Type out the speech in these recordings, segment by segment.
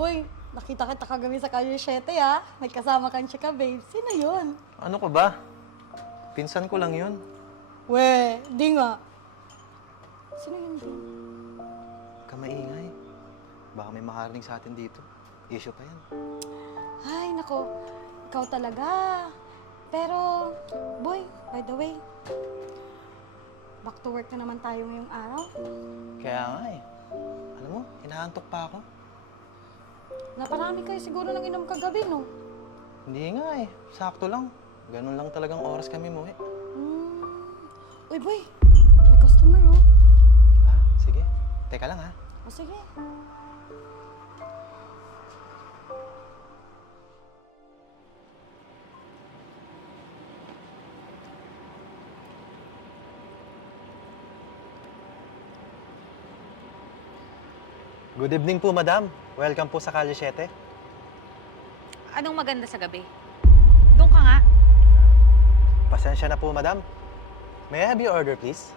Uy, nakita kita kagabi sa Kalye 7, ah. May kasama kang chika, babe. Sino yun? Ano ka ba? Pinsan ko lang yun. We, di nga. Sino yun, babe? Kamaingay. Baka may makarinig sa atin dito. Issue pa yan. Ay, nako. Ikaw talaga. Pero, boy, by the way, back to work na naman tayo ngayong araw. Kaya nga eh. Alam mo, hinahantok pa ako. Naparami kayo siguro nang inom kagabi, no? Hindi nga eh. Sakto lang. Ganun lang talagang oras kami mo eh. Uy, boy. May customer, oh. Ah, sige. Teka lang ha. O, sige. Good evening po, madam. Welcome po sa Kalye 7. Anong maganda sa gabi? Doon ka nga. Pasensya na po, madam. May I have your order, please?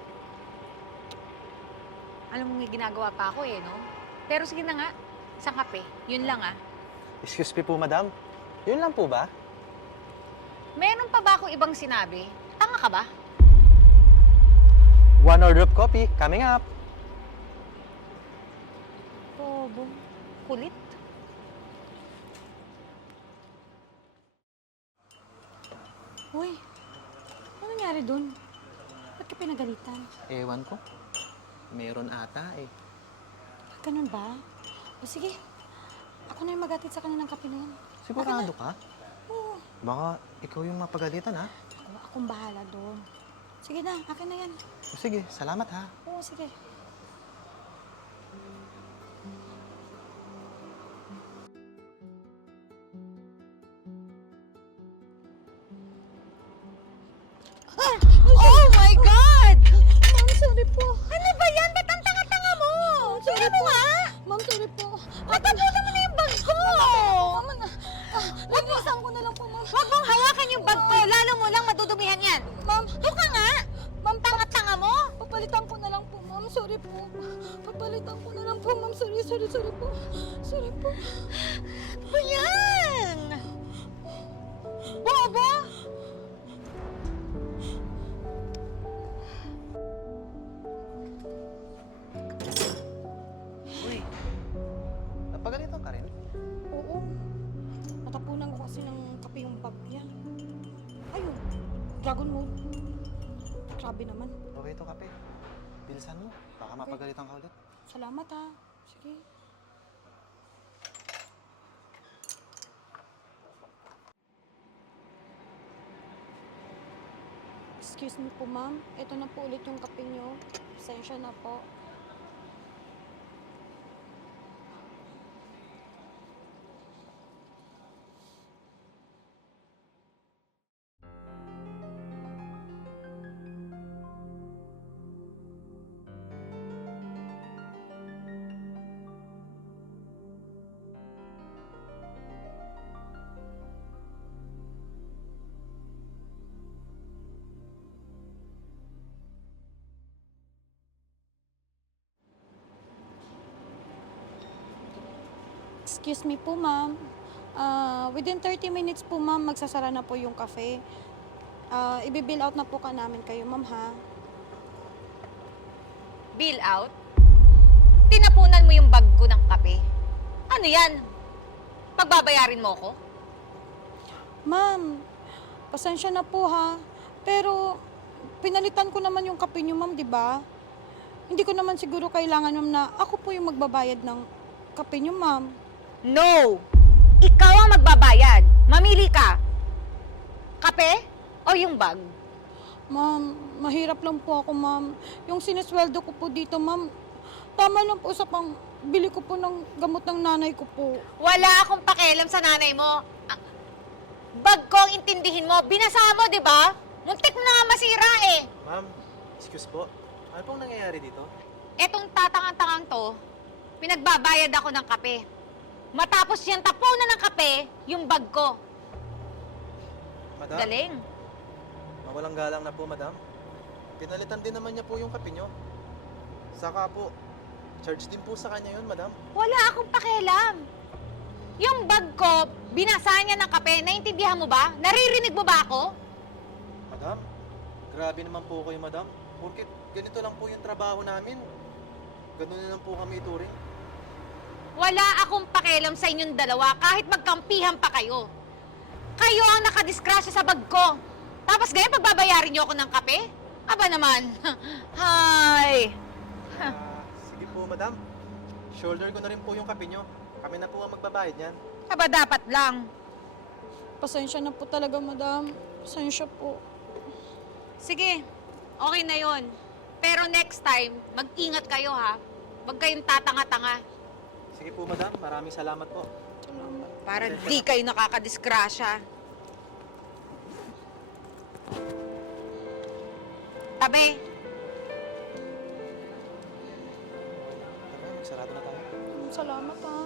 Alam mo, may ginagawa pa ako eh, no? Pero sige na nga, isang kape. Yun lang ah. Excuse me po, madam. Yun lang po ba? Meron pa ba akong ibang sinabi? Tanga ka ba? One order of coffee, coming up. Bobo. Kulit. Uy, ano nangyari dun? Ba't ka pinagalitan? Ewan ko. Meron ata eh. Ganun ba? O sige, ako na yung magatid sa kanya ng kape na yan. Sigurado ka? Oo, Baka ikaw yung mapagalitan, ha? akong bahala doon. Sige na, akin na yan. O sige, salamat, ha? Oo, sige. Oh my God! Ma'am, sorry po. Ano ba yan? Ba't ang tanga-tanga mo? Tingnan mo nga! Ma'am, sorry po. Natapunan mo na yung bag ko! Ma'am, linisan ko na lang po, ma'am. Huwag mong hawakan yung bag ko. Lalo mo lang madudumihan yan. Ma'am, Doon ka nga! ma'am, Tanga-tanga mo! papalitan ko na lang po, ma'am. Sorry po. Papalitan ko na lang po, ma'am. Sorry po. Sorry po. Ano ba yan? Bobo! Uy, napagalitan ka rin? Oo. Natapunan ko kasi ng kape yung bag niya. Ayun, dragon mo. Grabe naman. Okay to, kape. Bilisan mo. Baka mapagalitan ka ulit. Salamat ha. Sige. Excuse me po, ma'am. Ito na po ulit yung kape niyo. Pasensya na po. Excuse me po, ma'am. Within 30 minutes po, ma'am, magsasara na po yung cafe. Ibibill out na po ka namin kayo, ma'am, ha? Bill out? Tinapunan mo yung bag ko ng kape. Ano yan? Pagbabayarin mo ko? Ma'am, pasensya na po, ha? Pero, pinalitan ko naman yung kape niyo, ma'am, di ba? Hindi ko naman siguro kailangan, ma'am, na ako po yung magbabayad ng kape niyo, ma'am. No! Ikaw ang magbabayad. Mamili ka. Kape o yung bag? Ma'am, mahirap lang po ako, ma'am. Yung sinesweldo ko po dito, ma'am, tama lang po sa bili ko po ng gamot ng nanay ko po. Wala akong pakialam sa nanay mo. Bag ko ang intindihin mo. Binasa mo, di ba? Muntik na nga masira eh. Ma'am, excuse po. Ano pong nangyayari dito? Etong tatangang-tangang to, pinagbabayad ako ng kape. Matapos yan tapunan ng kape, yung bag ko. Madam? Galing. Mawalang galang na po, madam. Pinalitan din naman niya po yung kape niyo. Saka po, charge din po sa kanya yun, madam. Wala akong pakialam. Yung bag ko, binasa niya ng kape. Naintindihan mo ba? Naririnig mo ba ako? Madam, grabe naman po kayo, madam. Porkit ganito lang po yung trabaho namin. Ganun na lang po kami ituring. Wala akong pakialam sa inyong dalawa kahit magkampihan pa kayo. Kayo ang nakadisgrasya sa bag ko. Tapos ngayon pagbabayarin niyo ako ng kape? Aba naman. Hay! Sige po, madam. Shoulder ko na rin po yung kape nyo. Kami na po ang magbabayad niyan. Aba dapat lang. Pasensya na po talaga, madam. Pasensya po. Sige, okay na yon. Pero next time, mag-ingat kayo ha. Huwag kayong tatanga-tanga. Sige po, madam. Maraming salamat po. Salamat. Para di kayo nakakadisgrasya. Tabi. Tara, magsarado na tayo. Salamat, ha.